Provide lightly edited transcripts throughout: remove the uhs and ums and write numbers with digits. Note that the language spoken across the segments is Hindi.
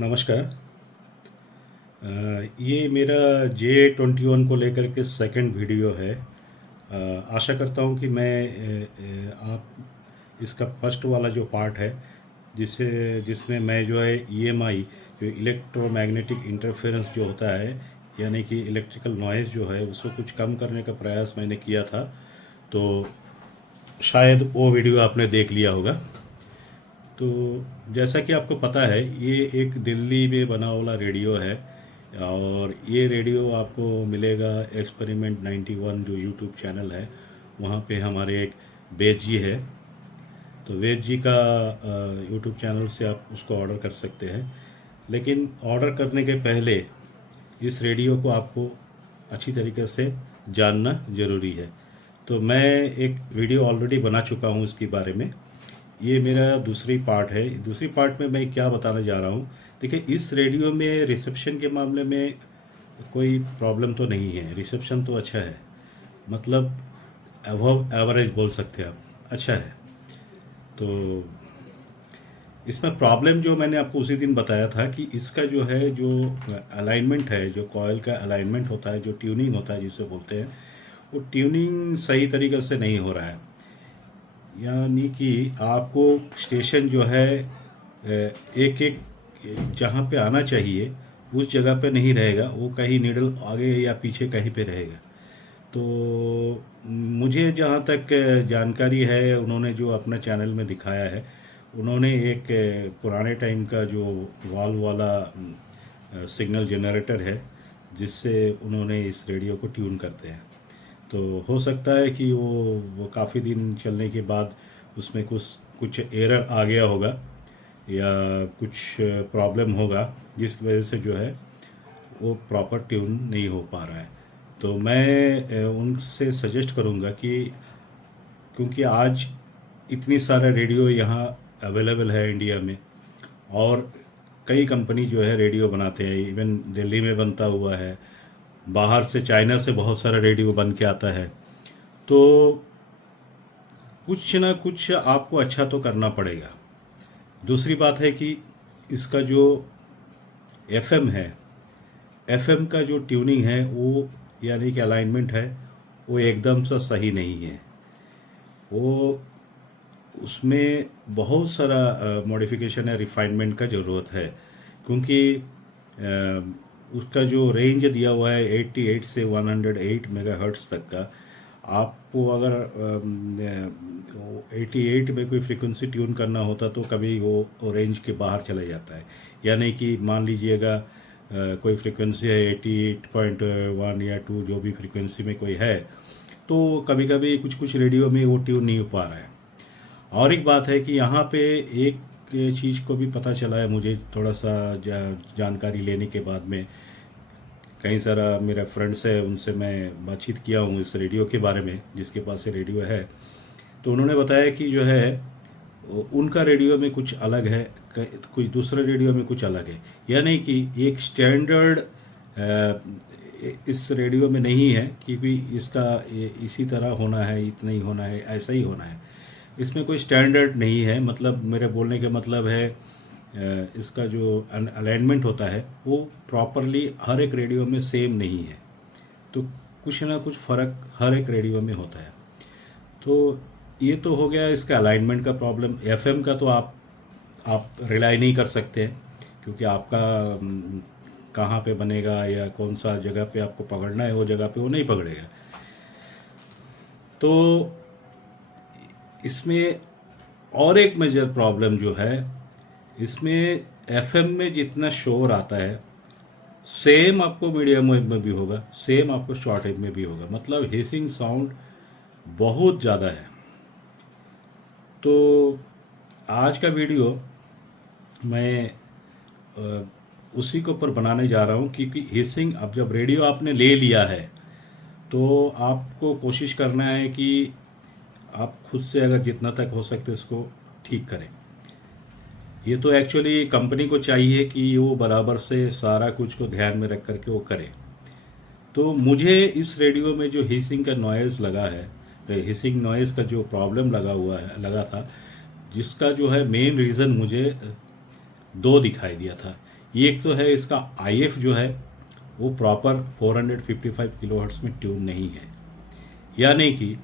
नमस्कार। ये मेरा J21 को लेकर के सेकंड वीडियो है। आशा करता हूँ कि आप इसका फर्स्ट वाला जो पार्ट है जिसमें मैं जो है EMI जो इलेक्ट्रोमैग्नेटिक इंटरफेरेंस जो होता है, यानी कि इलेक्ट्रिकल नॉइज़ जो है उसको कुछ कम करने का प्रयास मैंने किया था। तो शायद वो वीडियो आपने देख लिया होगा। तो जैसा कि आपको पता है, ये एक दिल्ली में बना वाला रेडियो है और ये रेडियो आपको मिलेगा एक्सपेरिमेंट 91 जो यूट्यूब चैनल है, वहाँ पे हमारे एक वेद जी है। तो वेद जी का यूट्यूब चैनल से आप उसको ऑर्डर कर सकते हैं। लेकिन ऑर्डर करने के पहले इस रेडियो को आपको अच्छी तरीके से जानना ज़रूरी है। तो मैं एक वीडियो ऑलरेडी बना चुका हूँ इसके बारे में। ये मेरा दूसरी पार्ट है। दूसरी पार्ट में मैं क्या बताने जा रहा हूँ, देखिए इस रेडियो में रिसेप्शन के मामले में कोई प्रॉब्लम तो नहीं है। रिसेप्शन तो अच्छा है, मतलब अबव एवरेज बोल सकते हैं आप, अच्छा है। तो इसमें प्रॉब्लम जो मैंने आपको उसी दिन बताया था कि इसका जो है जो अलाइनमेंट है, जो कॉयल का अलाइनमेंट होता है, जो ट्यूनिंग होता है जिसे बोलते हैं, वो ट्यूनिंग सही तरीके से नहीं हो रहा है। यानी कि आपको स्टेशन जो है एक एक जहाँ पे आना चाहिए उस जगह पे नहीं रहेगा, वो कहीं नीडल आगे या पीछे कहीं पे रहेगा। तो मुझे जहाँ तक जानकारी है, उन्होंने जो अपना चैनल में दिखाया है, उन्होंने एक पुराने टाइम का जो वॉल्व वाला सिग्नल जनरेटर है जिससे उन्होंने इस रेडियो को ट्यून करते हैं। तो हो सकता है कि वो काफ़ी दिन चलने के बाद उसमें कुछ कुछ एरर आ गया होगा या कुछ प्रॉब्लम होगा जिस वजह से जो है वो प्रॉपर ट्यून नहीं हो पा रहा है। तो मैं उनसे सजेस्ट करूँगा कि क्योंकि आज इतनी सारे रेडियो यहाँ अवेलेबल है इंडिया में, और कई कंपनी जो है रेडियो बनाते हैं, इवन दिल्ली में बनता हुआ है, बाहर से चाइना से बहुत सारा रेडियो बन के आता है। तो कुछ ना कुछ आपको अच्छा तो करना पड़ेगा। दूसरी बात है कि इसका जो एफएम है, एफएम का जो ट्यूनिंग है वो, यानी कि अलाइनमेंट है, वो एकदम सा सही नहीं है। वो उसमें बहुत सारा मॉडिफिकेशन या रिफाइनमेंट का ज़रूरत है, क्योंकि उसका जो रेंज दिया हुआ है 88 से 108 मेगाहर्ट्ज़ तक का। आपको अगर 88 में कोई फ्रीक्वेंसी ट्यून करना होता तो कभी वो रेंज के बाहर चला जाता है। यानी कि मान लीजिएगा कोई फ्रीक्वेंसी है 88.1 या 2, जो भी फ्रीक्वेंसी में कोई है, तो कभी कभी कुछ कुछ रेडियो में वो ट्यून नहीं हो पा रहा है। और एक बात है कि यहाँ पे एक चीज़ को भी पता चला है मुझे, थोड़ा सा जानकारी लेने के बाद में, कई सारा मेरा फ्रेंड्स है उनसे मैं बातचीत किया हूँ इस रेडियो के बारे में, जिसके पास ये रेडियो है। तो उन्होंने बताया कि जो है उनका रेडियो में कुछ अलग है, कुछ दूसरे रेडियो में कुछ अलग है। यानी कि एक स्टैंडर्ड इस रेडियो में नहीं है कि भी इसका इसी तरह होना है, इतना ही होना है, ऐसा ही होना है। इसमें कोई स्टैंडर्ड नहीं है। मतलब मेरे बोलने का मतलब है इसका जो अलाइनमेंट होता है वो प्रॉपरली हर एक रेडियो में सेम नहीं है। तो कुछ ना कुछ फ़र्क हर एक रेडियो में होता है। तो ये तो हो गया इसका अलाइनमेंट का प्रॉब्लम। एफएम का तो आप रिलाई नहीं कर सकते हैं, क्योंकि आपका कहाँ पे बनेगा या कौन सा जगह पे आपको पकड़ना है, वो जगह पे वो नहीं पकड़ेगा। तो इसमें और एक मेजर प्रॉब्लम जो है, इसमें एफएम में जितना शोर आता है सेम आपको मीडियम वेव में भी होगा, सेम आपको शॉर्ट वेव में भी होगा। मतलब हिसिंग साउंड बहुत ज़्यादा है। तो आज का वीडियो मैं उसी के ऊपर बनाने जा रहा हूँ, क्योंकि हिसिंग, अब जब रेडियो आपने ले लिया है तो आपको कोशिश करना है कि आप खुद से अगर जितना तक हो सकते इसको ठीक करें। ये तो एक्चुअली कंपनी को चाहिए कि वो बराबर से सारा कुछ को ध्यान में रख करके वो करे। तो मुझे इस रेडियो में जो हिसिंग का नॉइज़ लगा है, तो हिसिंग नॉइज़ का जो प्रॉब्लम लगा था, जिसका जो है मेन रीज़न मुझे दो दिखाई दिया था। ये एक तो है इसका IF जो है वो प्रॉपर 455 किलोहर्ट्ज़ में ट्यून नहीं है, यानी कि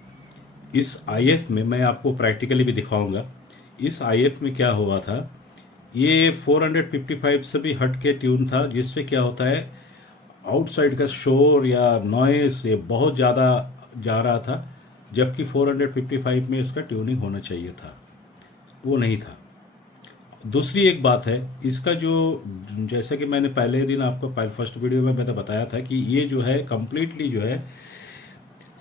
इस IF में मैं आपको प्रैक्टिकली भी दिखाऊंगा। इस IF में क्या हुआ था, ये 455 से भी हट के ट्यून था, जिससे क्या होता है आउटसाइड का शोर या नॉइस से बहुत ज़्यादा जा रहा था, जबकि 455 में इसका ट्यूनिंग होना चाहिए था, वो नहीं था। दूसरी एक बात है, इसका जो जैसे कि मैंने पहले दिन आपको फर्स्ट वीडियो में मैंने बताया था कि ये जो है कम्प्लीटली जो है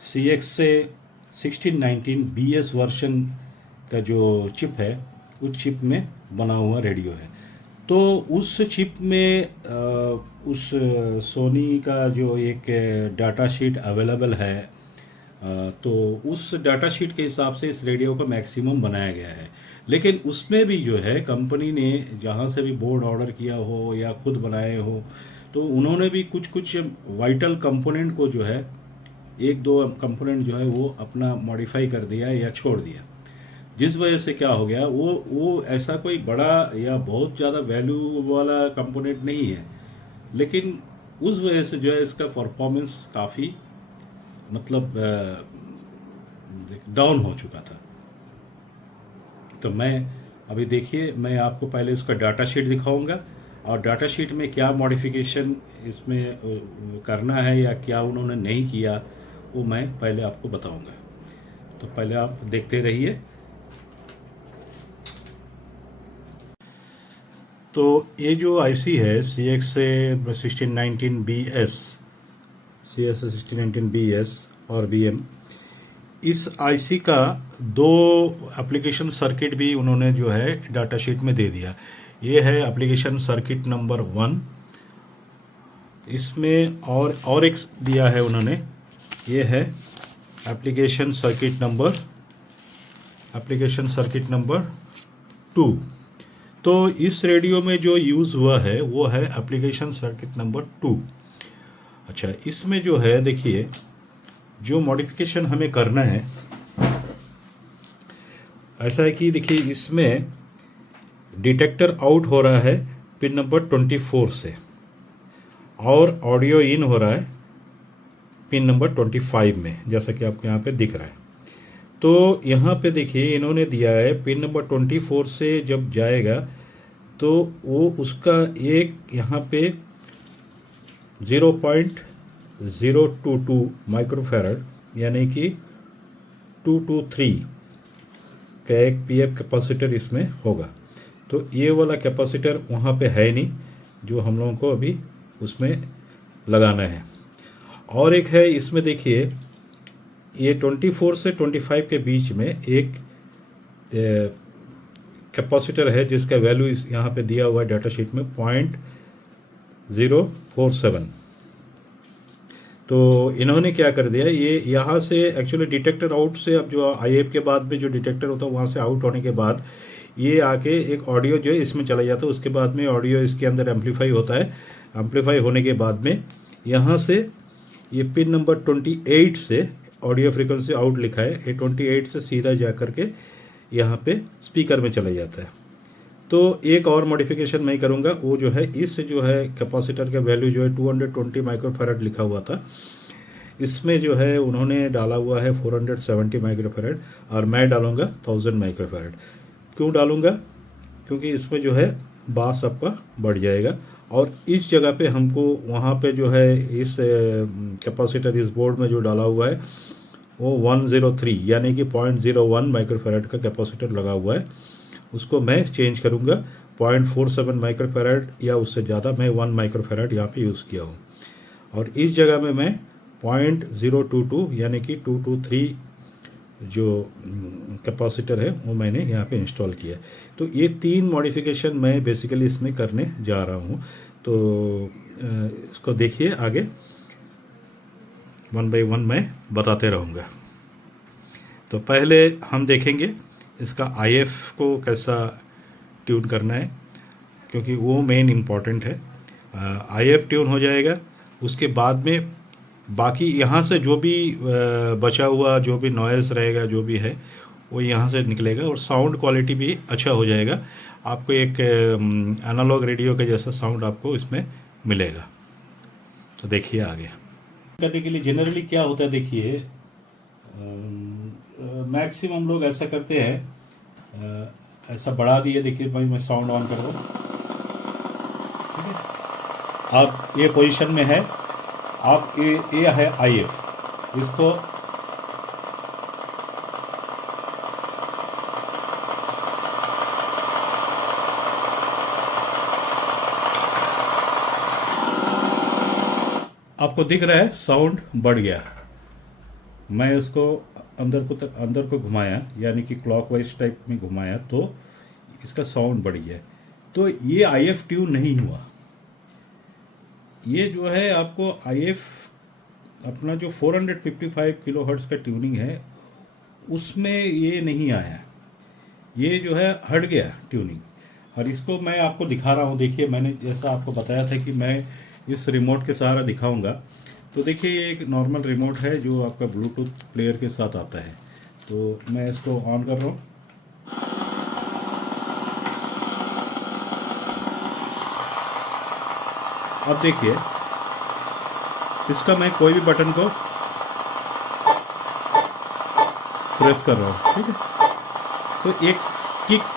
CX से 1619 BS वर्जन का जो चिप है उस चिप में बना हुआ रेडियो है। तो उस चिप में उस सोनी का जो एक डाटा शीट अवेलेबल है, तो उस डाटा शीट के हिसाब से इस रेडियो को मैक्सिमम बनाया गया है। लेकिन उसमें भी जो है कंपनी ने जहाँ से भी बोर्ड ऑर्डर किया हो या खुद बनाए हो, तो उन्होंने भी कुछ कुछ वाइटल कंपोनेंट को जो है एक दो कंपोनेंट जो है वो अपना मॉडिफाई कर दिया या छोड़ दिया, जिस वजह से क्या हो गया, वो ऐसा कोई बड़ा या बहुत ज़्यादा वैल्यू वाला कंपोनेंट नहीं है, लेकिन उस वजह से जो है इसका परफॉर्मेंस काफ़ी मतलब डाउन हो चुका था। तो मैं अभी देखिए, मैं आपको पहले इसका डाटा शीट दिखाऊंगा और डाटा शीट में क्या मॉडिफिकेशन इसमें करना है या क्या उन्होंने नहीं किया वो मैं पहले आपको बताऊंगा। तो पहले आप देखते रहिए। तो ये जो IC है CX 1619BS, CS 1619BS और BM, इस IC का दो एप्लीकेशन सर्किट भी उन्होंने जो है डाटा शीट में दे दिया। ये है एप्लीकेशन सर्किट नंबर 1, इसमें और एक दिया है उन्होंने, ये है एप्लीकेशन सर्किट नंबर 2। तो इस रेडियो में जो यूज़ हुआ है वो है एप्लीकेशन सर्किट नंबर 2। अच्छा, इसमें जो है देखिए, जो मॉडिफिकेशन हमें करना है ऐसा है कि देखिए इसमें डिटेक्टर आउट हो रहा है पिन नंबर 24 से और ऑडियो इन हो रहा है पिन नंबर 25 में, जैसा कि आपको यहाँ पे दिख रहा है। तो यहाँ पे देखिए इन्होंने दिया है पिन नंबर 24 से जब जाएगा तो वो उसका एक यहाँ पे 0.022 माइक्रोफैरड यानी कि 223 का एक PF कैपेसिटर इसमें होगा। तो ये वाला कैपेसिटर वहाँ पे है नहीं जो हम लोगों को अभी उसमें लगाना है। और एक है इसमें देखिए, ये 24 से 25 के बीच में एक कैपेसिटर है जिसका वैल्यू यहाँ पे दिया हुआ है डाटा शीट में 0.047। तो इन्होंने क्या कर दिया, ये यहाँ से एक्चुअली डिटेक्टर आउट से, अब जो IF के बाद में जो डिटेक्टर होता है वहाँ से आउट होने के बाद ये आके एक ऑडियो जो है इसमें चला जाता है। उसके बाद में ऑडियो इसके अंदर एम्पलीफाई होता है। एम्पलीफाई होने के बाद में यहाँ से ये पिन नंबर 28 से ऑडियो फ्रीक्वेंसी आउट लिखा है, ये 28 से सीधा जा कर के यहाँ पे स्पीकर में चला जाता है। तो एक और मॉडिफिकेशन मैं करूँगा, वो जो है इस जो है कैपेसिटर का वैल्यू जो है 220 माइक्रोफैरड लिखा हुआ था, इसमें जो है उन्होंने डाला हुआ है 470 माइक्रोफैरड और मैं डालूँगा 1000 माइक्रोफैरड। क्यों डालूँगा? क्योंकि इसमें जो है बास आपका बढ़ जाएगा। और इस जगह पे हमको वहाँ पे जो है इस कैपेसिटर इस बोर्ड में जो डाला हुआ है वो 103 यानी कि 0.01 माइक्रोफैरड का कैपेसिटर लगा हुआ है, उसको मैं चेंज करूँगा 0.47 माइक्रोफैरड या उससे ज़्यादा। मैं 1 माइक्रोफैरड यहाँ पे यूज़ किया हूँ और इस जगह में मैं 0.022 यानी कि 223 जो कैपेसिटर है वो मैंने यहाँ पे इंस्टॉल किया। तो ये 3 मॉडिफिकेशन मैं बेसिकली इसमें करने जा रहा हूँ। तो इसको देखिए, आगे 1 बाय 1 मैं बताते रहूँगा। तो पहले हम देखेंगे इसका IF को कैसा ट्यून करना है, क्योंकि वो मेन इम्पॉर्टेंट है। IF ट्यून हो जाएगा, उसके बाद में बाकी यहाँ से जो भी बचा हुआ जो भी नॉइज़ रहेगा जो भी है वो यहाँ से निकलेगा और साउंड क्वालिटी भी अच्छा हो जाएगा। आपको एक एनालॉग रेडियो के जैसा साउंड आपको इसमें मिलेगा। तो देखिए आगे करने के लिए जनरली क्या होता है, देखिए मैक्सिमम लोग ऐसा करते हैं, ऐसा बढ़ा दिए। देखिए भाई मैं साउंड ऑन कर रहा हूँ, ठीक है। आप ये पोजीशन में है, आप ये है IF, इसको आपको दिख रहा है साउंड बढ़ गया। मैं उसको अंदर को घुमाया, यानी कि क्लॉकवाइज टाइप में घुमाया, तो इसका साउंड बढ़ गया। तो ये IF ट्यून नहीं हुआ। ये जो है आपको IF अपना जो 455 किलो हर्ट्ज का ट्यूनिंग है उसमें ये नहीं आया, ये जो है हट गया ट्यूनिंग। और इसको मैं आपको दिखा रहा हूँ। देखिए मैंने जैसा आपको बताया था कि मैं इस रिमोट के सहारा दिखाऊंगा। तो देखिए ये एक नॉर्मल रिमोट है जो आपका ब्लूटूथ प्लेयर के साथ आता है। तो मैं इसको ऑन कर रहा हूँ। अब देखिए इसका मैं कोई भी बटन को प्रेस कर रहा हूँ, ठीक है, तो एक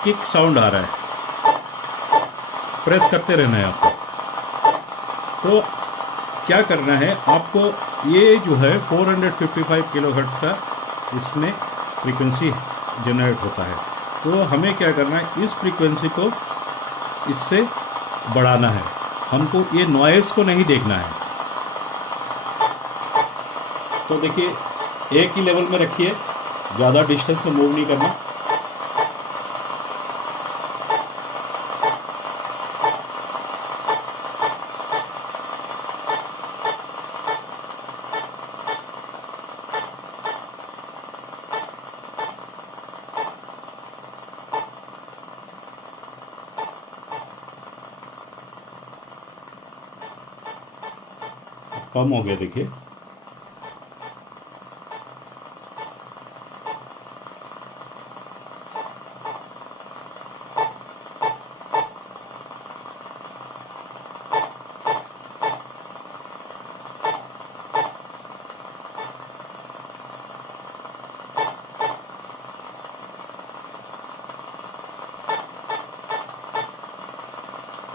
किक साउंड आ रहा है। प्रेस करते रहना है आपको। तो क्या करना है आपको, ये जो है 455 किलो हर्ट्ज का इसमें फ्रीक्वेंसी जनरेट होता है। तो हमें क्या करना है, इस फ्रीक्वेंसी को इससे बढ़ाना है। हमको ये नॉइज़ को नहीं देखना है। तो देखिए एक ही लेवल में रखिए, ज़्यादा डिस्टेंस में मूव नहीं करना। कम हो गया देखिए।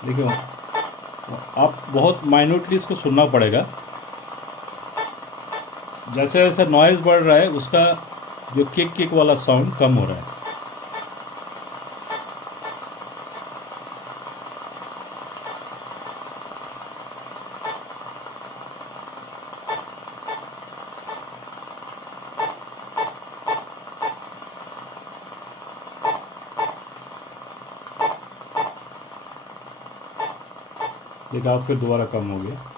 देखिए आप बहुत माइन्यूटली इसको सुनना पड़ेगा। जैसे जैसे नॉइज़ बढ़ रहा है उसका जो किक वाला साउंड कम हो रहा है। देखिए आप फिर दोबारा कम हो गया।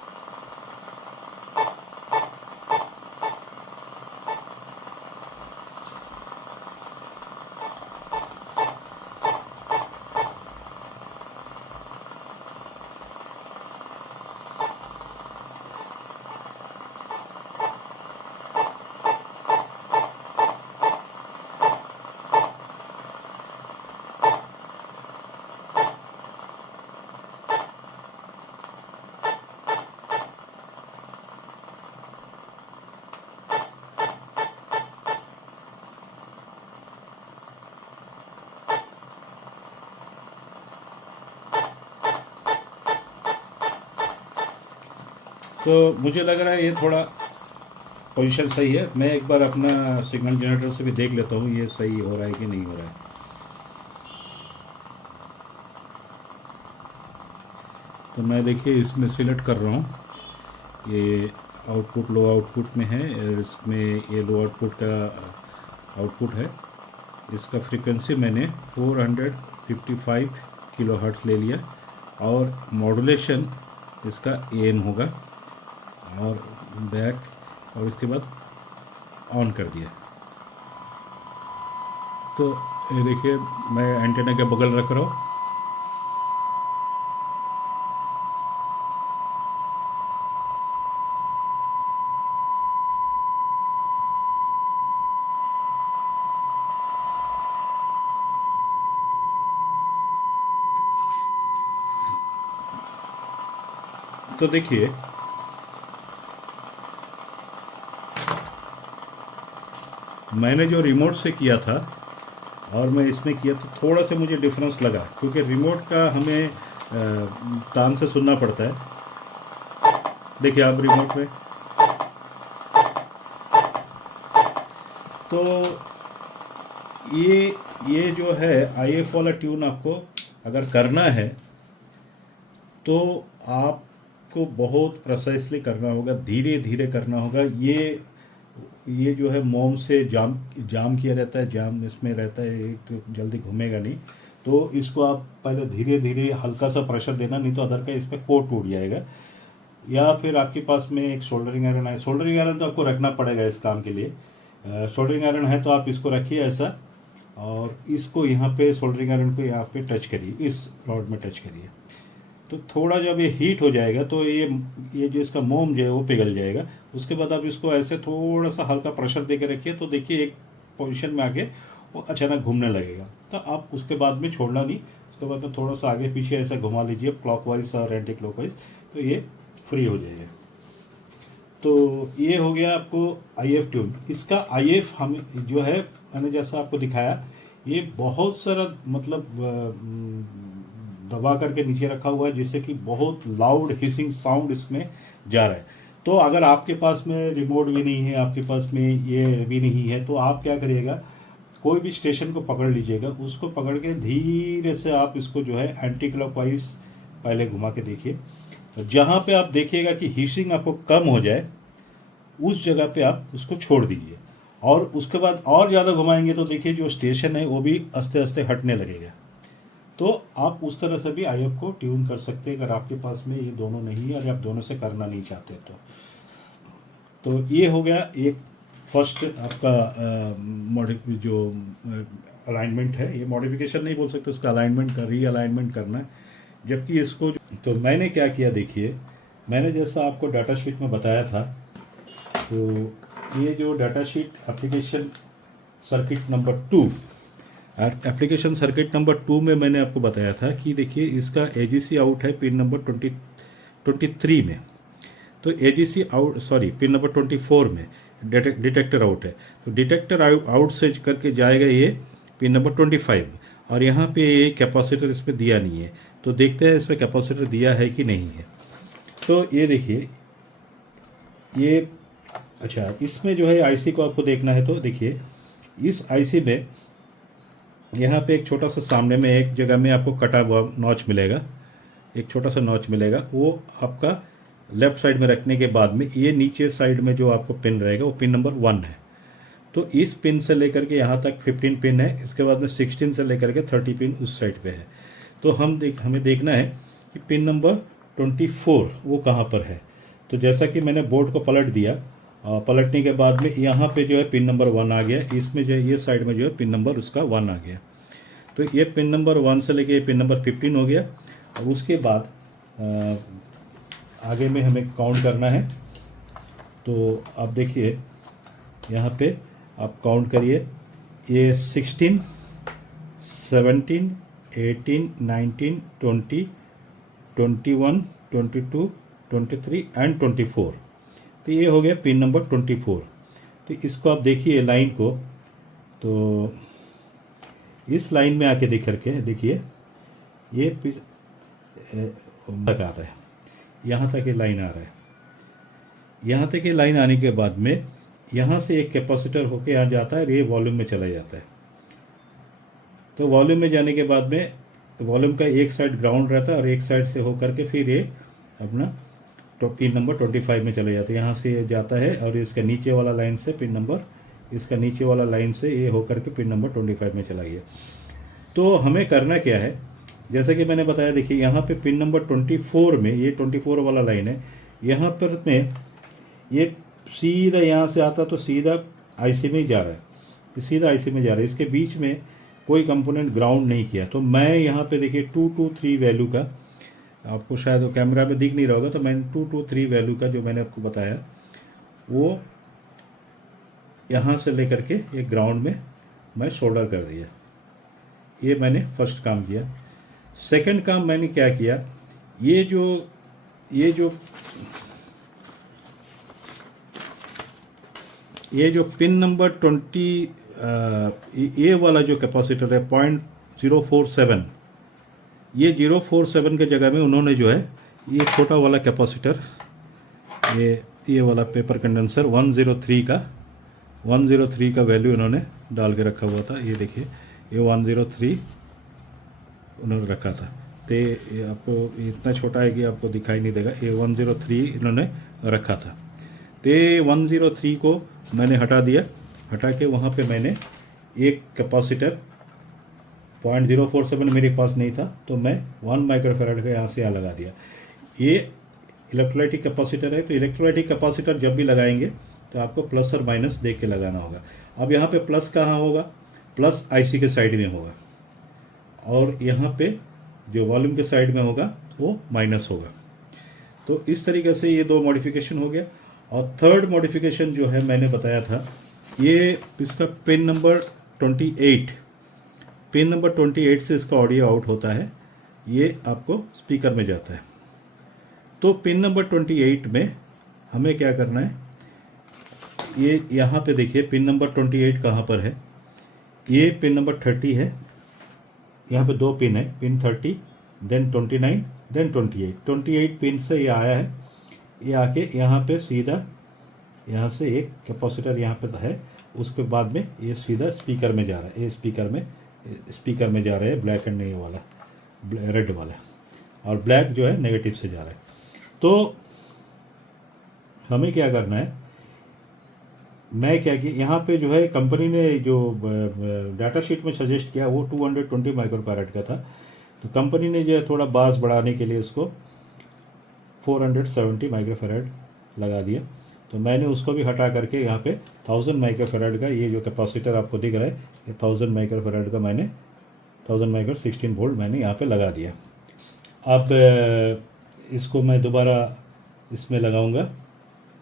तो मुझे लग रहा है ये थोड़ा पोजीशन सही है। मैं एक बार अपना सिग्नल जनरेटर से भी देख लेता हूँ ये सही हो रहा है कि नहीं हो रहा है। तो मैं देखिए इसमें सिलेक्ट कर रहा हूँ, ये आउटपुट लो आउटपुट में है, और इसमें ये लो आउटपुट का आउटपुट है। इसका फ्रीक्वेंसी मैंने 455 किलो हर्ट्ज ले लिया, और मॉड्यूलेशन इसका AM होगा, और बैक, और इसके बाद ऑन कर दिया। तो ये देखिए मैं एंटेना के बगल रख रहा हूँ। तो देखिए मैंने जो रिमोट से किया था और मैं इसमें किया तो थोड़ा सा मुझे डिफरेंस लगा, क्योंकि रिमोट का हमें कान से सुनना पड़ता है। देखिए आप रिमोट में तो ये जो है IF वाला ट्यून आपको अगर करना है तो आपको बहुत प्रिसाइसली करना होगा, धीरे धीरे करना होगा। ये जो है मोम से जाम किया रहता है, जाम इसमें रहता है, एक तो जल्दी घूमेगा नहीं। तो इसको आप पहले धीरे धीरे हल्का सा प्रेशर देना, नहीं तो अदर का इस पर कोट टूट जाएगा। या फिर आपके पास में एक सोल्डरिंग आयरन है, सोल्डरिंग आयरन तो आपको रखना पड़ेगा इस काम के लिए। सोल्डरिंग आयरन है तो आप इसको रखिए ऐसा, और इसको यहाँ पे सोल्डरिंग आयरन को यहाँ पे टच करिए, इस रॉड में टच करिए। तो थोड़ा जब ये हीट हो जाएगा तो ये जो इसका मोम जो है वो पिघल जाएगा। उसके बाद आप इसको ऐसे थोड़ा सा हल्का प्रेशर दे के रखिए, तो देखिए एक पोजीशन में आके वो अचानक घूमने लगेगा। तो आप उसके बाद में छोड़ना नहीं, उसके बाद में थोड़ा सा आगे पीछे ऐसा घुमा लीजिए क्लॉकवाइज और एंटी क्लॉकवाइज, तो ये फ्री हो जाएगा। तो ये हो गया आपको IF ट्यून। इसका IF हम जो है मैंने जैसा आपको दिखाया, ये बहुत सारा मतलब दबा करके नीचे रखा हुआ है, जिससे कि बहुत लाउड हिसिंग साउंड इसमें जा रहा है। तो अगर आपके पास में रिमोट भी नहीं है, आपके पास में ये भी नहीं है, तो आप क्या करिएगा, कोई भी स्टेशन को पकड़ लीजिएगा, उसको पकड़ के धीरे से आप इसको जो है एंटी क्लॉकवाइज पहले घुमा के देखिए। तो जहाँ पे आप देखिएगा कि हिसिंग आपको कम हो जाए, उस जगह पे आप उसको छोड़ दीजिए, और उसके बाद और ज़्यादा घुमाएंगे तो देखिए जो स्टेशन है वो भी आस्ते आस्ते हटने लगेगा। तो आप उस तरह से भी IF को ट्यून कर सकते हैं, अगर आपके पास में ये दोनों नहीं है और आप दोनों से करना नहीं चाहते तो ये हो गया एक फर्स्ट आपका जो अलाइनमेंट है। ये मॉडिफिकेशन नहीं बोल सकते, उसका अलाइनमेंट का रीअलाइनमेंट करना है। जबकि इसको तो मैंने क्या किया, देखिए मैंने जैसा आपको डाटा शीट में बताया था, तो ये जो data sheet application circuit number 2, application circuit number 2 में मैंने आपको बताया था कि देखिए इसका AGC आउट है पिन नंबर 23 में, तो AGC आउट पिन नंबर 24 में डिटेक्टर आउट है। तो डिटेक्टर आउट से करके जाएगा ये पिन नंबर 25, और यहाँ पे ये कैपेसिटर इस पर दिया नहीं है। तो देखते हैं इसमें कैपेसिटर दिया है कि नहीं है। तो ये देखिए ये अच्छा, इसमें जो है IC को आपको देखना है। तो देखिए इस IC में यहाँ पे एक छोटा सा सामने में एक जगह में आपको कटा हुआ नॉच मिलेगा, एक छोटा सा नॉच मिलेगा, वो आपका लेफ्ट साइड में रखने के बाद में ये नीचे साइड में जो आपको पिन रहेगा वो पिन नंबर 1 है। तो इस पिन से लेकर के यहाँ तक 15 पिन है, इसके बाद में 16 से लेकर के 30 पिन उस साइड पे है। तो हमें देखना है कि पिन नंबर 24 वो कहाँ पर है। तो जैसा कि मैंने बोर्ड को पलट दिया, पलटने के बाद में यहाँ पे जो है पिन नंबर 1 आ गया, इसमें जो है ये साइड में जो है पिन नंबर उसका 1 आ गया। तो ये पिन नंबर 1 से लेके पिन नंबर 15 हो गया। और उसके बाद आगे में हमें काउंट करना है। तो आप देखिए यहाँ पे आप काउंट करिए, ये 16, 17, 18, 19, 20, 21, 22, 23 एंड 24। तो ये हो गया पिन नंबर 24। तो इसको आप देखिए लाइन को, तो इस लाइन में आके देख करके देखिए ये तक आ रहा है, यहाँ तक ये लाइन आ रहा है। यहाँ तक ये लाइन आने के बाद में यहाँ से एक कैपेसिटर होके यहाँ जाता है, ये वॉल्यूम में चला जाता है। तो वॉल्यूम में जाने के बाद में वॉल्यूम का एक साइड ग्राउंड रहता है और एक साइड से होकर के फिर ये अपना तो पिन नंबर 25 में चले जाते हैं। यहाँ से ये जाता है और इसका नीचे वाला लाइन से पिन नंबर, इसका नीचे वाला लाइन से ये होकर के पिन नंबर 25 में चला गया। तो हमें करना क्या है, जैसे कि मैंने बताया, देखिए यहाँ पे पिन नंबर 24 में ये 24 वाला लाइन है, यहाँ पर में ये सीधा यहाँ से आता तो सीधा IC में ही जा रहा है, सीधा IC में जा रहा है। इसके बीच में कोई कंपोनेंट ग्राउंड नहीं किया। तो मैं यहाँ पे देखिए 223 वैल्यू का, आपको शायद वो कैमरा में दिख नहीं रहा होगा, तो मैंने 223 वैल्यू का जो मैंने आपको बताया वो यहाँ से लेकर के एक ग्राउंड में मैं सोल्डर कर दिया। ये मैंने फर्स्ट काम किया। सेकंड काम मैंने क्या किया, ये जो ये जो पिन नंबर 20 ये वाला जो कैपेसिटर है 0.047, ये 047 के जगह में उन्होंने जो है ये छोटा वाला कैपेसिटर, ये वाला पेपर कंडेंसर 103 का वैल्यू इन्होंने डाल के रखा हुआ था। ये देखिए ये 103 उन्होंने रखा था। तो ये आपको इतना छोटा है कि आपको दिखाई नहीं देगा। ये 103 इन्होंने रखा था। तो 103 को मैंने हटा दिया। हटा के वहाँ पे मैंने एक कैपेसिटर 0.047 मेरे पास नहीं था, तो मैं 1 माइक्रोफैराड का यहाँ से यहाँ लगा दिया। ये इलेक्ट्रोलाइटिक कैपेसिटर है, तो इलेक्ट्रोलाइटिक कैपेसिटर जब भी लगाएंगे तो आपको प्लस और माइनस देख के लगाना होगा। अब यहाँ पे प्लस कहाँ होगा? प्लस आईसी के साइड में होगा, और यहाँ पे जो वॉल्यूम के साइड में होगा वो माइनस होगा। तो इस तरीके से ये 2 मॉडिफिकेशन हो गया। और थर्ड मॉडिफिकेशन जो है मैंने बताया था, ये इसका पिन नंबर 28 से इसका ऑडियो आउट होता है, ये आपको स्पीकर में जाता है। तो पिन नंबर 28 में हमें क्या करना है, ये यहाँ पे देखिए पिन नंबर 28 कहाँ पर है। ये पिन नंबर 30 है, यहाँ पे 2 पिन है, पिन 30 देन 29 देन 28 पिन से ये आया है। ये आके यहाँ पे सीधा यहाँ से एक कैपेसिटर यहाँ पे है, उसके बाद में ये सीधा स्पीकर में जा रहा है। ये स्पीकर में जा रहा है, ब्लैक एंड ये वाला रेड वाला, और ब्लैक जो है नेगेटिव से जा रहा है। तो हमें क्या करना है, मैं क्या कि यहाँ पे जो है कंपनी ने जो डाटा शीट में सजेस्ट किया वो 220 माइक्रोफैराड का था। तो कंपनी ने जो है थोड़ा बास बढ़ाने के लिए इसको 470 माइक्रोफैराड लगा दिया। तो मैंने उसको भी हटा करके यहाँ पे 1000 माइक्रोफैराड का ये जो कैपेसिटर आपको दिख रहा है, ये 1000 माइक्रोफैराड का मैंने 1000 माइक्रो 16 वोल्ट मैंने यहाँ पे लगा दिया। अब इसको मैं दोबारा इसमें लगाऊंगा।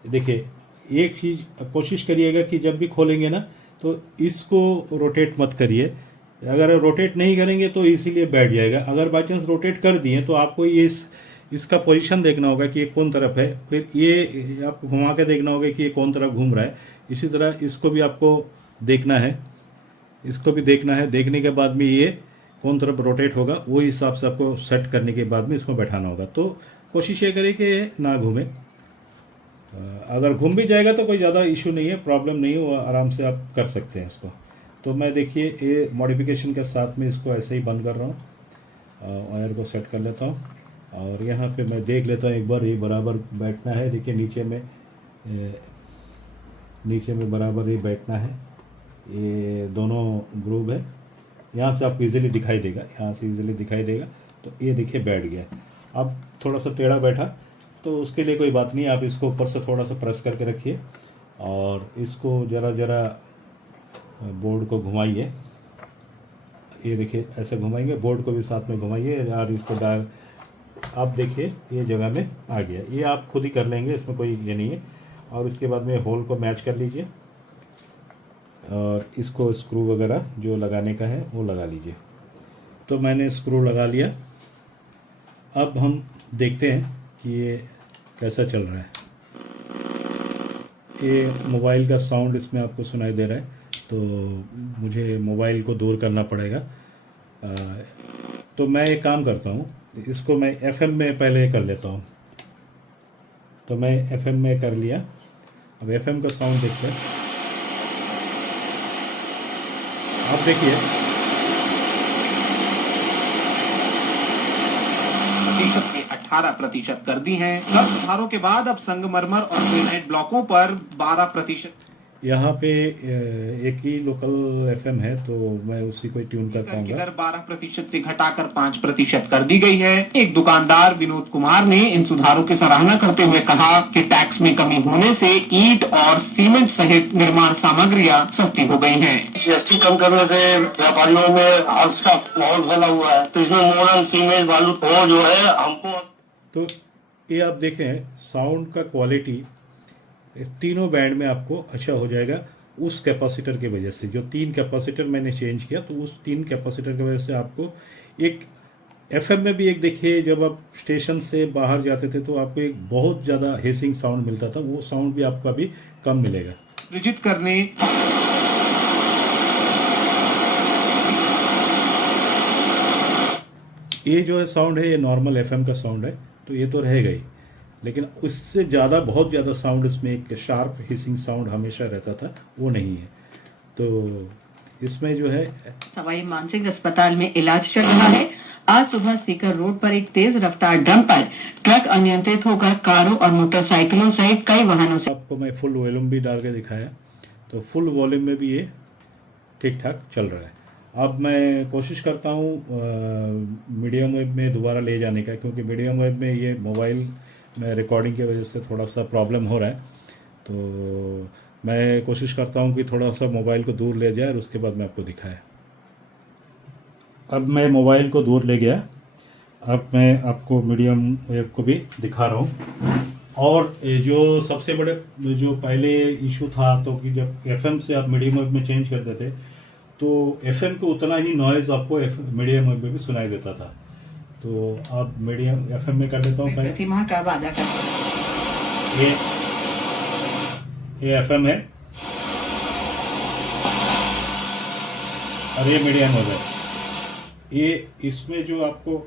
देखिए एक चीज़ कोशिश करिएगा कि जब भी खोलेंगे ना तो इसको रोटेट मत करिए। अगर रोटेट नहीं करेंगे तो इसीलिए बैठ जाएगा। अगर बाई चांस रोटेट कर दिए तो आपको ये इसका पोजीशन देखना होगा कि ये कौन तरफ है, फिर ये आपको घुमा के देखना होगा कि ये कौन तरफ घूम रहा है। इसी तरह इसको भी आपको देखना है, इसको भी देखना है। देखने के बाद में ये कौन तरफ रोटेट होगा वो हिसाब से आपको सेट करने के बाद में इसको बैठाना होगा। तो कोशिश ये करें कि ना घूमे। अगर घूम भी जाएगा तो कोई ज़्यादा इशू नहीं है, प्रॉब्लम नहीं है, आराम से आप कर सकते हैं इसको। तो मैं देखिए ये मॉडिफिकेशन के साथ में इसको ऐसे ही बंद कर रहा हूँ, वायर को सेट कर लेता हूँ, और यहाँ पे मैं देख लेता हूँ एक बार ये बराबर बैठना है। देखिए नीचे में बराबर ये बैठना है, ये दोनों ग्रुप है। यहाँ से आपको इजीली दिखाई देगा, तो ये देखिए बैठ गया। अब थोड़ा सा टेढ़ा बैठा तो उसके लिए कोई बात नहीं, आप इसको ऊपर से थोड़ा सा प्रेस करके रखिए और इसको ज़रा बोर्ड को घुमाइए। ये देखिए ऐसे घुमाएंगे, बोर्ड को भी साथ में घुमाइए और इसको आप देखिए ये जगह में आ गया। ये आप खुद ही कर लेंगे, इसमें कोई ये नहीं है। और उसके बाद में होल को मैच कर लीजिए और इसको स्क्रू वगैरह जो लगाने का है वो लगा लीजिए। तो मैंने स्क्रू लगा लिया। अब हम देखते हैं कि ये कैसा चल रहा है। ये मोबाइल का साउंड इसमें आपको सुनाई दे रहा है, तो मुझे मोबाइल को दूर करना पड़ेगा। तो मैं एक काम करता हूँ, इसको मैं FM में पहले कर लेता हूँ। तो मैं FM में कर लिया। अब FM का साउंड देखते हैं। आप देखिए प्रतिशत में 18% कर दी हैं। कर सुधारों के बाद अब संगमरमर और ग्रेनाइट ब्लॉकों पर 12%। यहाँ पे एक ही लोकल FM है, तो मैं उसी को ट्यून कर पाऊंगा। दर 12% से घटाकर 5% कर दी गई है। एक दुकानदार विनोद कुमार ने इन सुधारों की सराहना करते हुए कहा कि टैक्स में कमी होने से ईंट और सीमेंट सहित निर्माण सामग्रियां सस्ती हो गई हैं। GST कम करने से व्यापारियों में हर्ष का माहौल बना हुआ है। तो इसमें मोरन सीमेंट बालू वो जो है हमको। तो ये आप देखें साउंड का क्वालिटी तीनों बैंड में आपको अच्छा हो जाएगा उस कैपेसिटर की वजह से। जो 3 कैपेसिटर मैंने चेंज किया, तो उस 3 कैपेसिटर की वजह से आपको एक एफएम में भी एक देखिए, जब आप स्टेशन से बाहर जाते थे तो आपको एक बहुत ज़्यादा हेसिंग साउंड मिलता था, वो साउंड भी आपको अभी कम मिलेगा। सृजित करने ये जो है साउंड है, ये नॉर्मल एफएम का साउंड है, तो ये तो रहेगा ही, लेकिन उससे ज़्यादा बहुत ज़्यादा साउंड, इसमें एक शार्प हिसिंग साउंड हमेशा रहता था, वो नहीं है। तो इसमें जो है सवाई मानसिंह अस्पताल में इलाज चल रहा है। आज सुबह सीकर रोड पर एक तेज रफ्तार डंपर ट्रक अनियंत्रित होकर कारों और मोटरसाइकिलों सहित कई वाहनों से आपको मैं फुल वॉल्यूम भी डाल के दिखाया, तो फुल वॉल्यूम में भी ये ठीक ठाक चल रहा है। अब मैं कोशिश करता हूँ मीडियम वेव में दोबारा ले जाने का, क्योंकि मीडियम वेव में ये मोबाइल में रिकॉर्डिंग की वजह से थोड़ा सा प्रॉब्लम हो रहा है। तो मैं कोशिश करता हूँ कि थोड़ा सा मोबाइल को दूर ले जाए और उसके बाद मैं आपको दिखाया। अब मैं मोबाइल को दूर ले गया, अब मैं आपको मीडियम वेव को भी दिखा रहा हूँ। और ये जो सबसे बड़े जो पहले इशू था, तो कि जब एफएम से आप मीडियम वेव में चेंज करते थे तो एफएम को उतना ही नॉइज़ आपको मीडियम वेव में भी सुनाई देता था। तो आप मीडियम एफएम में कर देता हूँ पहले। प्रतिमा का वादा करते हैं। ये एफएम है और ये मीडियम वेव है। ये इसमें जो आपको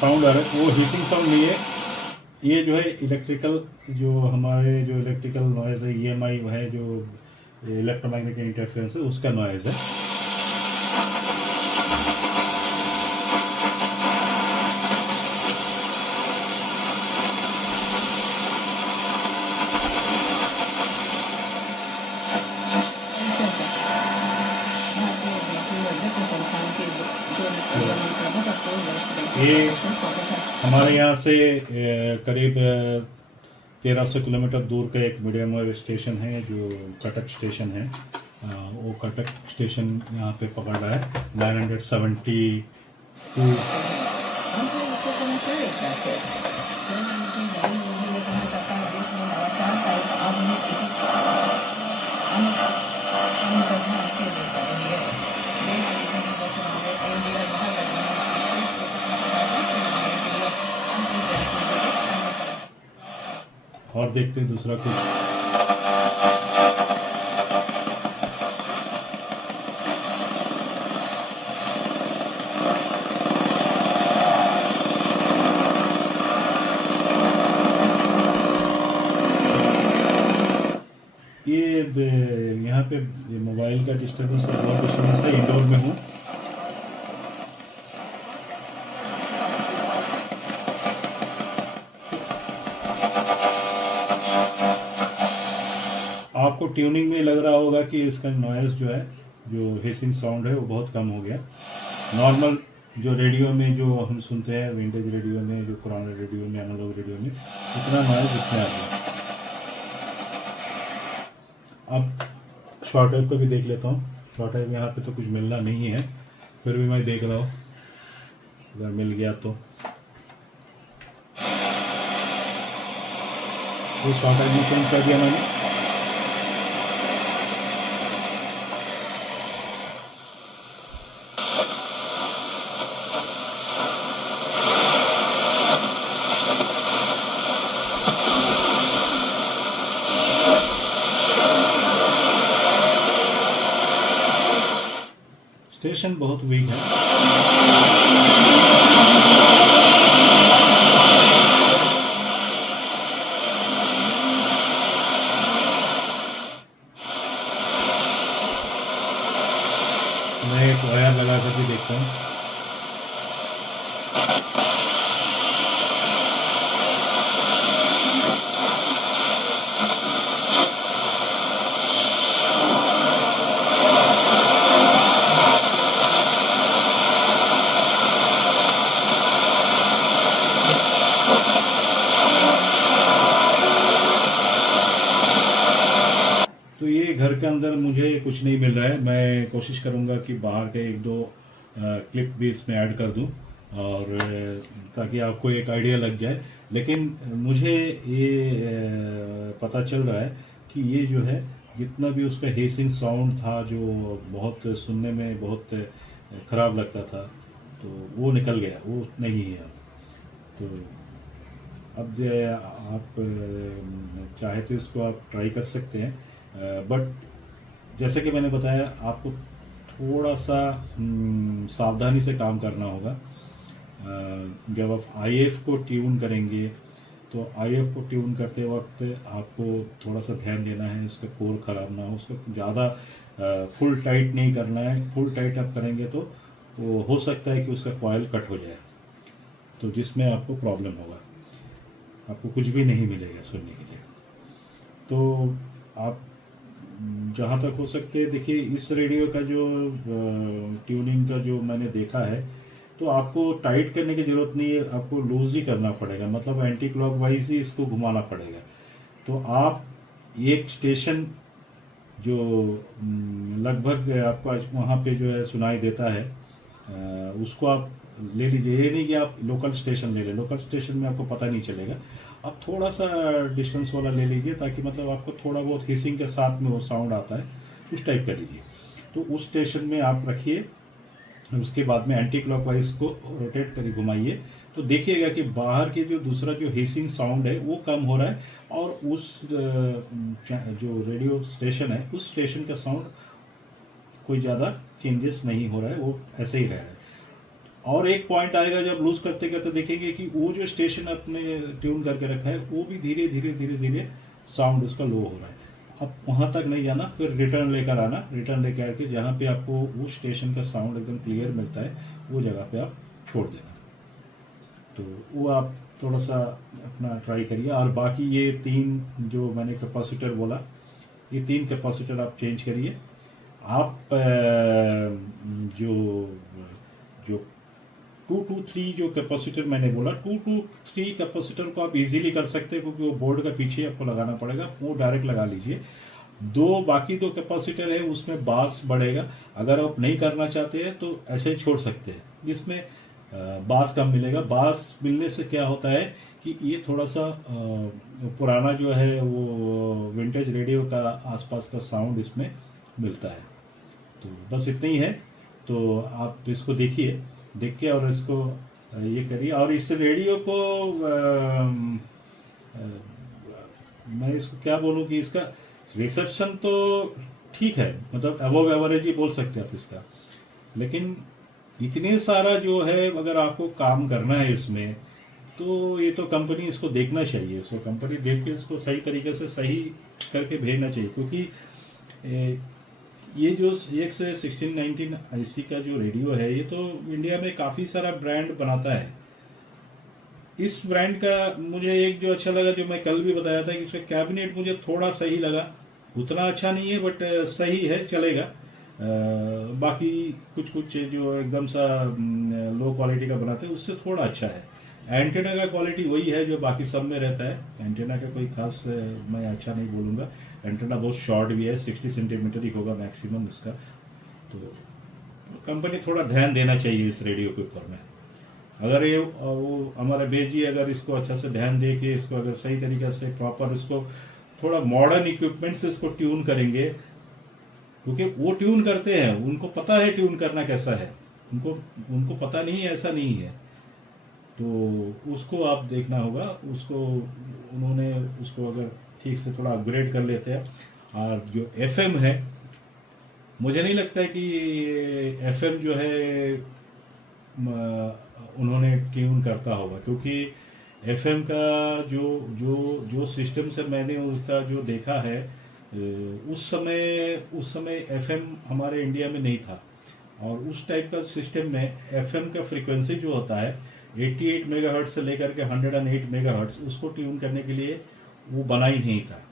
साउंड आ रहा है वो हिसिंग साउंड नहीं है, ये जो है इलेक्ट्रिकल, जो हमारे जो इलेक्ट्रिकल नॉइज़ है, ईएमआई है, जो इलेक्ट्रोमैग्नेटिक इंटरफेरेंस है, उसका नॉइज़ है। ये हमारे यहाँ से करीब 1300 किलोमीटर दूर का एक मीडियम वेव स्टेशन है, जो कटक स्टेशन है। वो कटक स्टेशन यहाँ पे पकड़ रहा है 972। और देखते हैं दूसरा कुछ। यहाँ पे मोबाइल का डिस्टर्बेंस है, बहुत डिस्टर्बेंस है, इंडोर में हूँ। आपको ट्यूनिंग में लग रहा होगा कि इसका नॉइज़ जो है, जो हिसिंग साउंड है, वो बहुत कम हो गया। नॉर्मल जो रेडियो में जो हम सुनते हैं, विंटेज रेडियो में, जो पुराने रेडियो में, एनालॉग रेडियो में, उतना नॉइज़ इसमें आ गया। अब शॉर्ट वेव को भी देख लेता हूँ। शॉर्ट वेव यहाँ पे तो कुछ मिलना नहीं है, फिर भी मैं देख रहा हूँ, अगर मिल गया तो। ये शॉर्ट वेव में चेंज कर दिया मैंने। स्टेशन बहुत वीक है। मैं एक वायर लगा कर भी देखता हूँ। तो ये घर के अंदर मुझे कुछ नहीं मिल रहा है। मैं कोशिश करूँगा कि बाहर के एक दो क्लिप भी इसमें ऐड कर दूँ, और ताकि आपको एक आइडिया लग जाए। लेकिन मुझे ये पता चल रहा है कि ये जो है, जितना भी उसका हेसिंग साउंड था, जो बहुत सुनने में बहुत ख़राब लगता था, तो वो निकल गया, वो नहीं है अब। तो अब जो है आप चाहे तो इसको आप ट्राई कर सकते हैं, बट जैसे कि मैंने बताया आपको थोड़ा सा सावधानी से काम करना होगा। जब आप IF को ट्यून करेंगे तो IF को ट्यून करते वक्त आपको थोड़ा सा ध्यान देना है, इसका कोर ख़राब ना हो, उसको ज़्यादा फुल टाइट नहीं करना है। फुल टाइट आप करेंगे तो वो हो सकता है कि उसका कॉइल कट हो जाए, तो जिसमें आपको प्रॉब्लम होगा, आपको कुछ भी नहीं मिलेगा सुनने के लिए। तो आप जहाँ तक हो सकते देखिए, इस रेडियो का जो ट्यूनिंग का जो मैंने देखा है, तो आपको टाइट करने की ज़रूरत नहीं है, आपको लूज़ ही करना पड़ेगा, मतलब एंटी क्लॉकवाइज ही इसको घुमाना पड़ेगा। तो आप एक स्टेशन जो लगभग आपको आज वहाँ पे जो है सुनाई देता है, उसको आप ले लीजिए। ये नहीं कि आप लोकल स्टेशन ले लें, लोकल स्टेशन में आपको पता नहीं चलेगा। आप थोड़ा सा डिस्टेंस वाला ले लीजिए, ताकि मतलब आपको थोड़ा बहुत हिसिंग के साथ में वो साउंड आता है, उस टाइप का लीजिए। तो उस स्टेशन में आप रखिए, उसके बाद में एंटी क्लॉकवाइज को रोटेट करके घुमाइए, तो देखिएगा कि बाहर के जो दूसरा जो हिसिंग साउंड है वो कम हो रहा है, और उस जो रेडियो स्टेशन है उस स्टेशन का साउंड कोई ज़्यादा चेंजेस नहीं हो रहा है, वो ऐसे ही रह रहा है। और एक पॉइंट आएगा जब लूज करते करते देखेंगे कि वो जो स्टेशन आपने ट्यून करके रखा है वो भी धीरे धीरे धीरे धीरे साउंड उसका लो हो रहा है। अब वहाँ तक नहीं जाना, फिर रिटर्न लेकर आना, रिटर्न लेकर आके जहाँ पे आपको उस स्टेशन का साउंड एकदम क्लियर मिलता है वो जगह पे आप छोड़ देना। तो वो आप थोड़ा सा अपना ट्राई करिए। और बाकी ये 3 जो मैंने कैपेसिटर बोला, ये 3 कैपेसिटर आप चेंज करिए। आप जो 223 जो कैपेसिटर मैंने बोला, 223 कैपेसिटर को आप इजीली कर सकते हैं, क्योंकि वो बोर्ड का पीछे आपको लगाना पड़ेगा, वो डायरेक्ट लगा लीजिए। बाकी दो कैपेसिटर है उसमें बास बढ़ेगा, अगर आप नहीं करना चाहते हैं तो ऐसे ही छोड़ सकते हैं, जिसमें बास कम मिलेगा। बास मिलने से क्या होता है कि ये थोड़ा सा पुराना जो है वो विंटेज रेडियो का आसपास का साउंड इसमें मिलता है। तो बस इतना ही है। तो आप इसको देखिए, देख के और इसको ये करिए। और इस रेडियो को मैं इसको क्या बोलूँ कि इसका रिसेप्शन तो ठीक है, मतलब अबव एवरेज ही बोल सकते हैं आप इसका, लेकिन इतने सारा जो है अगर आपको काम करना है इसमें, तो ये तो कंपनी इसको देखना चाहिए। इसको कंपनी देख के इसको सही तरीके से सही करके भेजना चाहिए, क्योंकि ये जो एक से 1619 IC का जो रेडियो है, ये तो इंडिया में काफ़ी सारा ब्रांड बनाता है। इस ब्रांड का मुझे एक जो अच्छा लगा, जो मैं कल भी बताया था कि इसका कैबिनेट मुझे थोड़ा सही लगा, उतना अच्छा नहीं है बट सही है, चलेगा। बाकी कुछ जो एकदम सा लो क्वालिटी का बनाते हैं उससे थोड़ा अच्छा है। एंटेना का क्वालिटी वही है जो बाकी सब में रहता है। एंटेना का कोई खास मैं अच्छा नहीं बोलूँगा। एंटेना बहुत शॉर्ट भी है, 60 सेंटीमीटर ही होगा मैक्सिमम इसका। तो कंपनी थोड़ा ध्यान देना चाहिए इस रेडियो के ऊपर में। अगर ये वो हमारा बेजी अगर इसको अच्छा से ध्यान दे के इसको अगर सही तरीके से प्रॉपर इसको थोड़ा मॉडर्न इक्विपमेंट से इसको ट्यून करेंगे, क्योंकि वो ट्यून करते हैं, उनको पता है ट्यून करना कैसा है, उनको पता नहीं है ऐसा नहीं है। तो उसको आप देखना होगा, उसको उन्होंने उसको अगर ठीक से थोड़ा अपग्रेड कर लेते हैं। और जो FM है, मुझे नहीं लगता है कि FM जो है उन्होंने ट्यून करता होगा, क्योंकि FM का जो सिस्टम से मैंने उसका जो देखा है, उस समय FM हमारे इंडिया में नहीं था। और उस टाइप का सिस्टम में FM का फ्रीक्वेंसी जो होता है 88 मेगाहर्ट्ज से लेकर के 108 मेगाहर्ट्ज, उसको ट्यून करने के लिए वो बना ही नहीं था।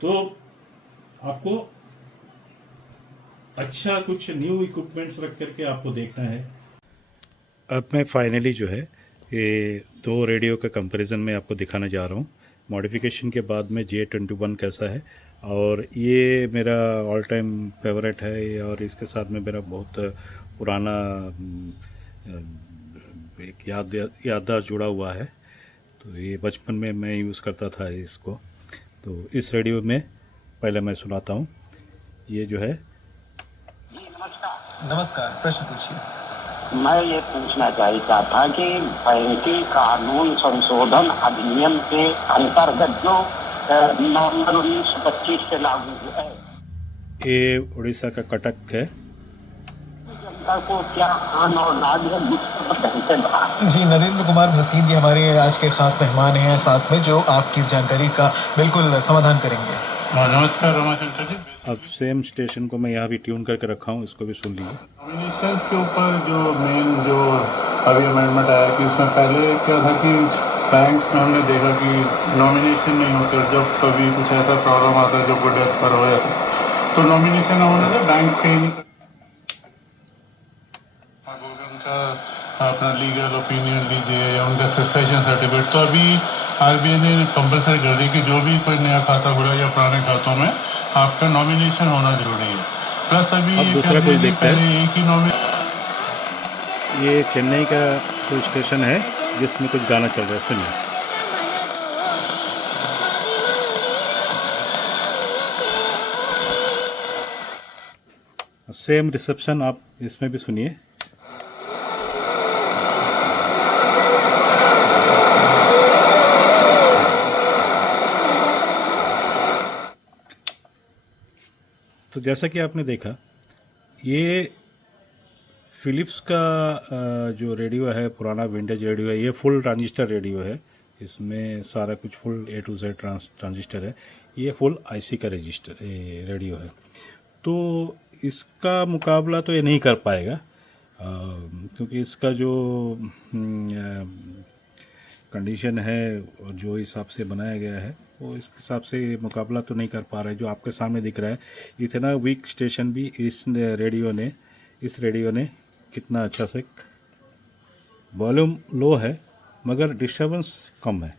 तो आपको अच्छा कुछ न्यू इक्विपमेंट्स रख करके आपको देखना है। अब मैं फाइनली जो है ये 2 रेडियो का कंपैरिजन में आपको दिखाना जा रहा हूँ, मॉडिफिकेशन के बाद में J21 कैसा है। और ये मेरा ऑल टाइम फेवरेट है, और इसके साथ में मेरा बहुत पुराना एक याददाश्त जुड़ा हुआ है। तो ये बचपन में मैं यूज़ करता था इसको। तो इस रेडियो में पहले मैं सुनाता हूँ। ये जो है, नमस्कार, प्रश्न पूछिए। मैं ये पूछना चाहता था कि बैंकिंग कानून संशोधन अधिनियम के अंतर्गत जो नवंबर 1925 से लागू हुआ है, ये उड़ीसा का कटक है। जनता को क्या आन और लाभ है, विस्तृत ढंग से बताएं। जी, नरेंद्र कुमार भसीन जी हमारे आज के खास मेहमान हैं साथ में, जो आपकी इस जानकारी का बिल्कुल समाधान करेंगे। नमस्कार रमाशंकर जी। अब सेम स्टेशन को मैं यहाँ भी ट्यून करके रखा हूँ, इसको भी सुन लीजिए। नॉमिनेशंस के ऊपर जो मेन जो अभी अमेंडमेंट आया कि उसमें पहले क्या था कि बैंक्स में हमने देखा कि नॉमिनेशन नहीं होते, और जब कभी कुछ ऐसा प्रॉब्लम आता है जो कोई डेथ पर हो जाता तो नॉमिनेशन होने से बैंक पे ही नहीं उनका अपना लीगल ओपिनियन लीजिए या उनका सेशन सर्टिफिकेट। तो अभी आरबीआई ने कंपलसरी कर दी कि जो भी कोई नया खाता खुला या पुराने खातों में आपका नॉमिनेशन होना जरूरी है। प्लस अभी अब दूसरा कोई देखता है। पहले एक ही नॉमिनेशन। ये चेन्नई का कोई स्टेशन है जिसमें कुछ गाना चल रहा है, सुनिए। सेम रिसेप्शन आप इसमें भी सुनिए। तो जैसा कि आपने देखा, ये फिलिप्स का जो रेडियो है, पुराना विंटेज रेडियो है, ये फुल ट्रांजिस्टर रेडियो है। इसमें सारा कुछ full A to Z transistor है। ये फुल IC का रेडियो है। तो इसका मुकाबला तो ये नहीं कर पाएगा, क्योंकि इसका जो कंडीशन है और जो हिसाब से बनाया गया है वो इस हिसाब से मुकाबला तो नहीं कर पा रहा है। जो आपके सामने दिख रहा है, इतना वीक स्टेशन भी इस रेडियो ने कितना अच्छा से, वॉल्यूम लो है मगर डिस्टर्बेंस कम है।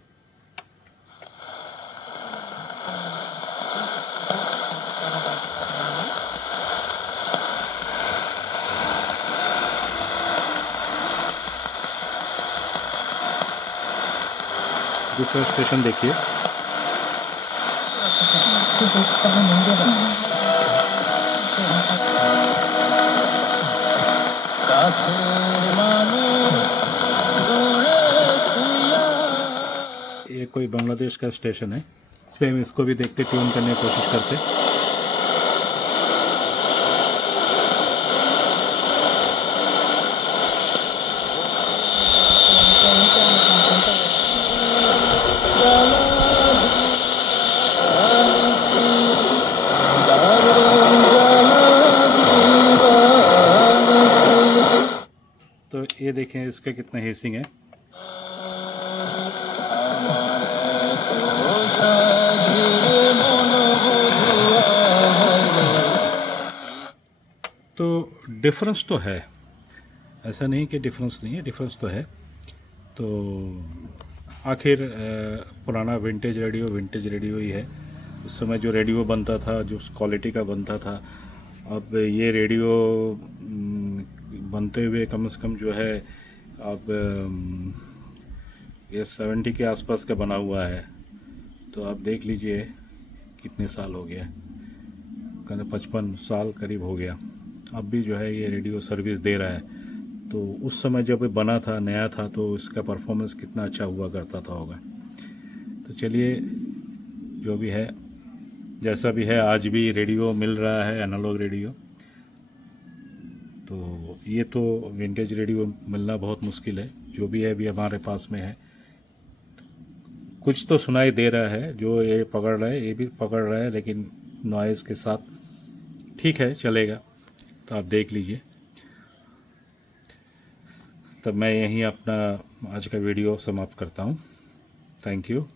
दूसरा स्टेशन देखिए। ये कोई बांग्लादेश का स्टेशन है। सेम इसको भी देखते, ट्यून करने की कोशिश करते। तो ये देखें इसका कितना हेसिंग है। तो डिफरेंस तो है, ऐसा नहीं कि डिफरेंस नहीं है, डिफरेंस तो है। तो आखिर पुराना विंटेज रेडियो ही है। उस समय जो रेडियो बनता था, जो क्वालिटी का बनता था, अब ये रेडियो बनते हुए कम से कम जो है अब ये 70 के आसपास का बना हुआ है। तो आप देख लीजिए कितने साल हो गया, कहते 55 साल करीब हो गया। अब भी जो है ये रेडियो सर्विस दे रहा है। तो उस समय जब ये बना था, नया था, तो इसका परफॉर्मेंस कितना अच्छा हुआ करता था होगा। तो चलिए, जो भी है, जैसा भी है, आज भी रेडियो मिल रहा है, एनालॉग रेडियो। तो ये तो विंटेज रेडियो मिलना बहुत मुश्किल है। जो भी है, भी हमारे पास में है। कुछ तो सुनाई दे रहा है, जो ये पकड़ रहा है, ये भी पकड़ रहा है, लेकिन नॉइज़ के साथ ठीक है, चलेगा। तो आप देख लीजिए। तब मैं यहीं अपना आज का वीडियो समाप्त करता हूँ। Thank you.